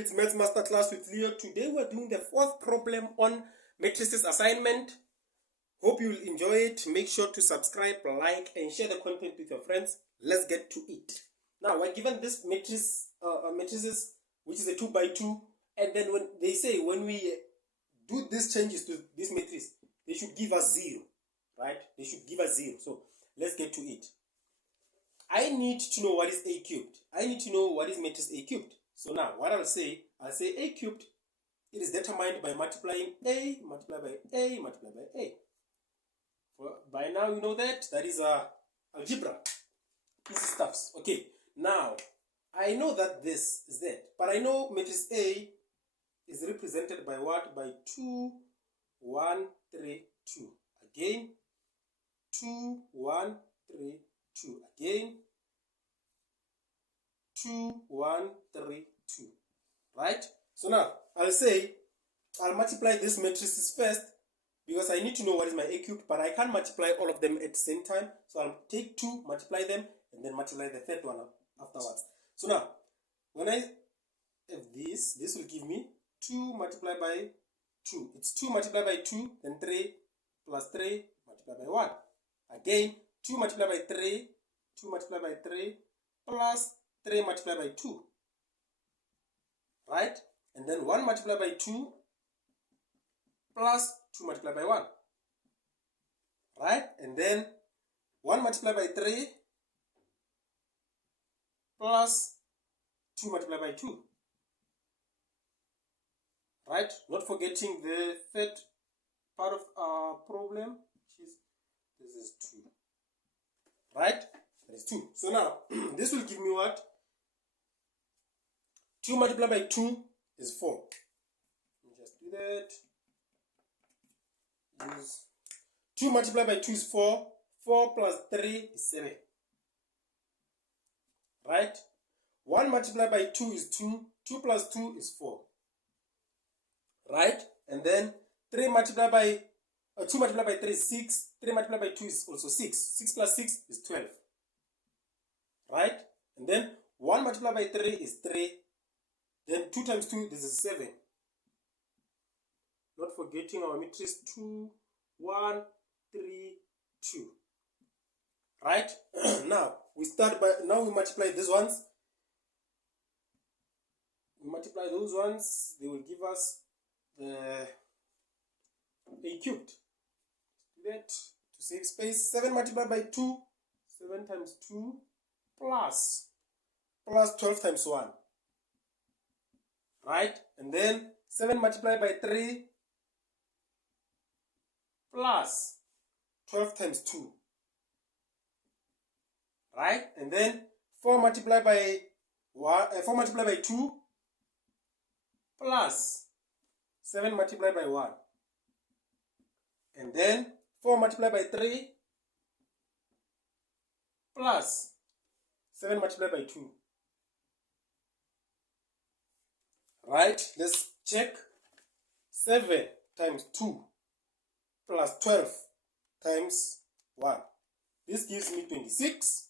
It's Maths Masterclass with Leo. Today we're doing the fourth problem on matrices assignment. Hope you'll enjoy it. Make sure to subscribe, like, and share the content with your friends. Let's get to it. Now we're given this matrices, which is a 2 by 2, and then when they say when we do these changes to this matrix, they should give us 0, right? They should give us 0. So let's get to it. I need to know what is a cubed. I need to know what is matrix a cubed. So now what I'll say a cubed, it is determined by multiplying a, multiplied by a, multiplied by a. By now you know that is algebra. Easy stuffs. Okay, now I know that this is that, but I know matrix A is represented by what? By 2, 1, 3, 2. Again, 2, 1, 3, 2. Again, 2, 1, 3, 2. Right? So now I'll multiply these matrices first because I need to know what is my a cubed, but I can't multiply all of them at the same time. So I'll take 2, multiply them, and then multiply the third one afterwards. So now, when I have this will give me 2 multiplied by 2. It's 2 multiplied by 2, then 3 plus 3 multiplied by 1. Again, 2 multiplied by 3, 2 multiplied by 3 plus 3 multiplied by 2. Right? And then 1 multiplied by 2 plus 2 multiplied by 1. Right? And then 1 multiplied by 3 plus 2 multiplied by 2. Right? Not forgetting the third part of our problem, which is this is 2. Right? That is 2. So now, this will give me what? 2 multiplied by 2 is 4. Let me just do that. 2 multiplied by 2 is 4. 4 plus 3 is 7. Right? 1 multiplied by 2 is 2. 2 plus 2 is 4. Right? And then 2 multiplied by 3 is 6. 3 multiplied by 2 is also 6. 6 plus 6 is 12. Right? And then 1 multiplied by 3 is 3. Then 2 times 2, this is 7. Not forgetting our matrix 2, 1, 3, 2. Right? Now we multiply these ones. We multiply those ones, they will give us the a cubed. Do that to save space. 7 multiplied by 2, 7 times 2 plus 12 times 1. Right? And then 7 multiplied by 3 plus 12 times 2. Right? And then 4 multiplied by 2 plus 7 multiplied by 1. And then 4 multiplied by 3 plus 7 multiplied by 2. Right? Let's check. 7 times 2 plus 12 times 1. This gives me 26.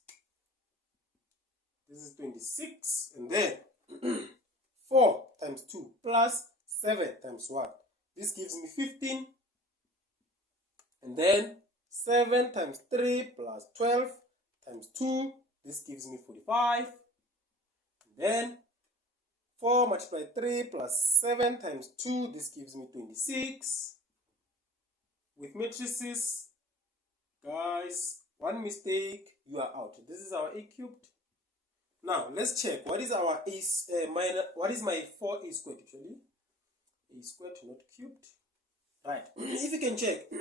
This is 26. And then 4 times 2 plus 7 times 1. This gives me 15. And then 7 times 3 plus 12 times 2. This gives me 45. And then 4 multiplied 3 plus 7 times 2. This gives me 26. With matrices, guys, one mistake, you are out. This is our a cubed. Now let's check what is our what is my 4a squared actually. A squared, not cubed. Right. If you can check,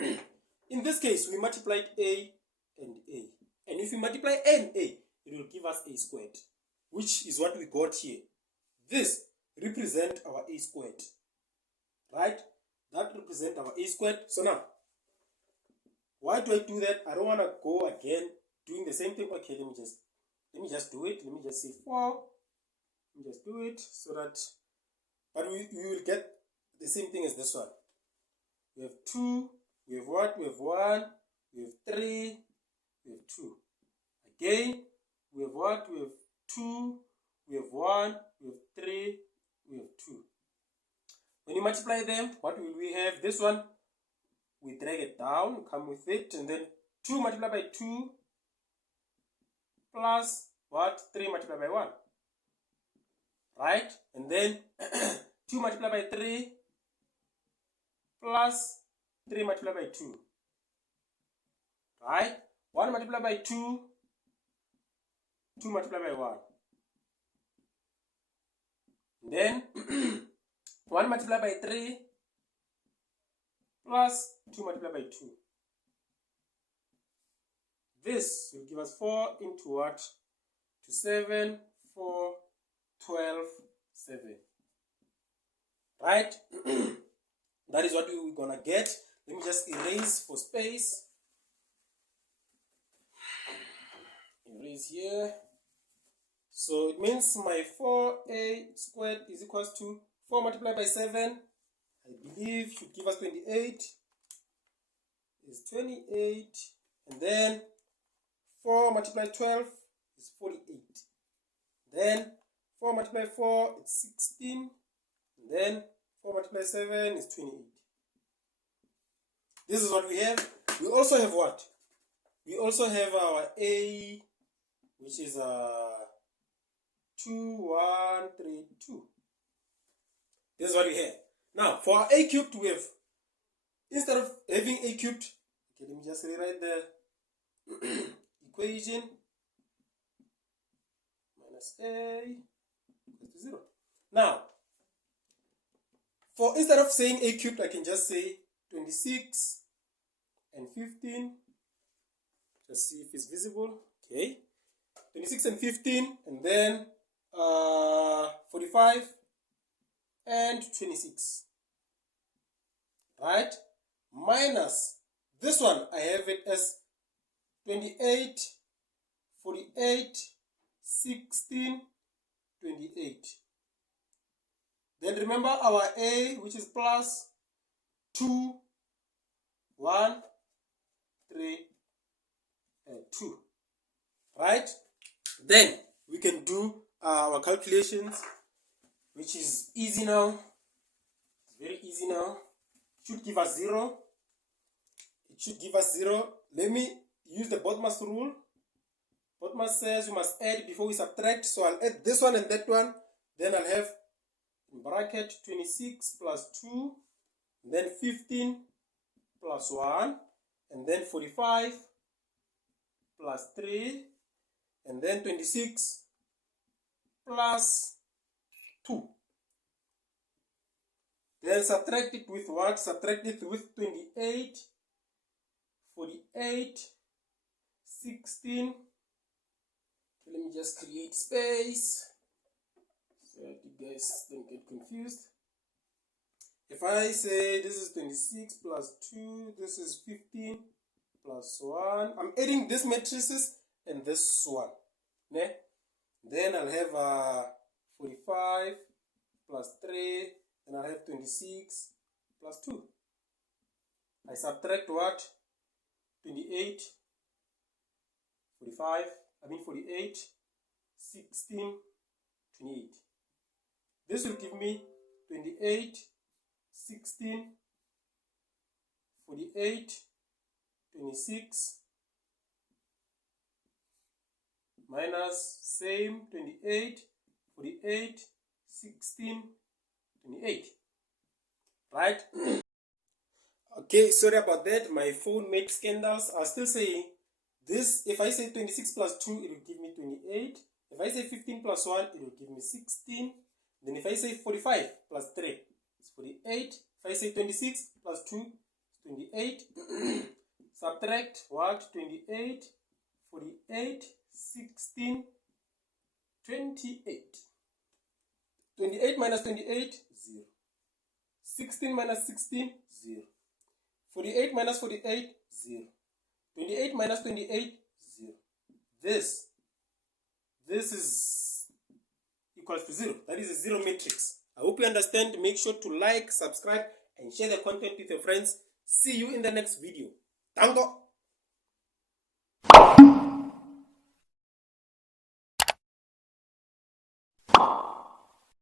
in this case we multiplied a and a, and if we multiply a and a, it will give us a squared, which is what we got here. This represents our a squared. Right? That represents our a squared. So now, why do I do that? I don't want to go again doing the same thing. Okay, let me just do it. Let me just say 4. Let me just do it so that, but we will get the same thing as this one. We have 2, we have what? We have 1, we have 3, we have 2. Again, we have what? We have 2, we have 1, we have 3, we have 2. When you multiply them, what will we have? This one, we drag it down, come with it, and then 2 multiplied by 2 plus what? 3 multiplied by 1. Right? And then 2 multiplied by 3 plus 3 multiplied by 2. Right? 1 multiplied by 2, 2 multiplied by 1. Then 1 multiplied by 3 plus 2 multiplied by 2. This will give us 4 into what? To 7, 4, 12, 7. Right? That is what we're gonna get. Let me just erase for space. Erase here. So it means my 4a squared is equals to 4 multiplied by 7. I believe should give us 28. Is 28. And then 4 multiplied 12 is 48. Then 4 multiplied 4 is 16. And then 4 multiplied 7 is 28. This is what we have. We also have what? We also have our a, which is 2, 1, 3, 2. This is what we have. Now, for our a cubed, we have, instead of having a cubed, okay, let me just rewrite the equation. Minus a equals to 0. Now, for instead of saying a cubed, I can just say 26 and 15. Just see if it's visible. Okay. 26 and 15, and then 45 and 26. Right? Minus this one, I have it as 28, 48, 16, 28. Then remember our a, which is plus 2, 1, 3, and 2. Right? Then we can do our calculations, which is easy now. It's very easy now. It should give us 0. It should give us 0. Let me use the BODMAS rule. BODMAS says we must add before we subtract. So I'll add this one and that one. Then I'll have in bracket 26 plus 2. Then 15 plus 1. And then 45 plus 3. And then 26 plus 2. Then subtract it with what? Subtract it with 28, 48, 16. Let me just create space so that you guys don't get confused. If I say this is 26 plus 2, this is 15 plus 1. I'm adding this matrices and this one. Ne? Then I'll have 45 plus 3. Then I'll have 26 plus 2. I subtract what? 28, 45, 48, 16, 28. This will give me 28, 16, 48, 26, minus same 28, 48, 16, 28. Right? Okay, sorry about that. My phone made scandals. I'll still say this. If I say 26 plus 2, it will give me 28. If I say 15 plus 1, it will give me 16. Then if I say 45 plus 3, it's 48. If I say 26 plus 2, it's 28. Subtract what? 28, 48, 16, 28. 28 minus 28, 0. 16 minus 16, 0. 48 minus 48, 0. 28 minus 28, 0. This is equals to 0. That is a 0 matrix. I hope you understand. Make sure to like, subscribe, and share the content with your friends. See you in the next video. Danko!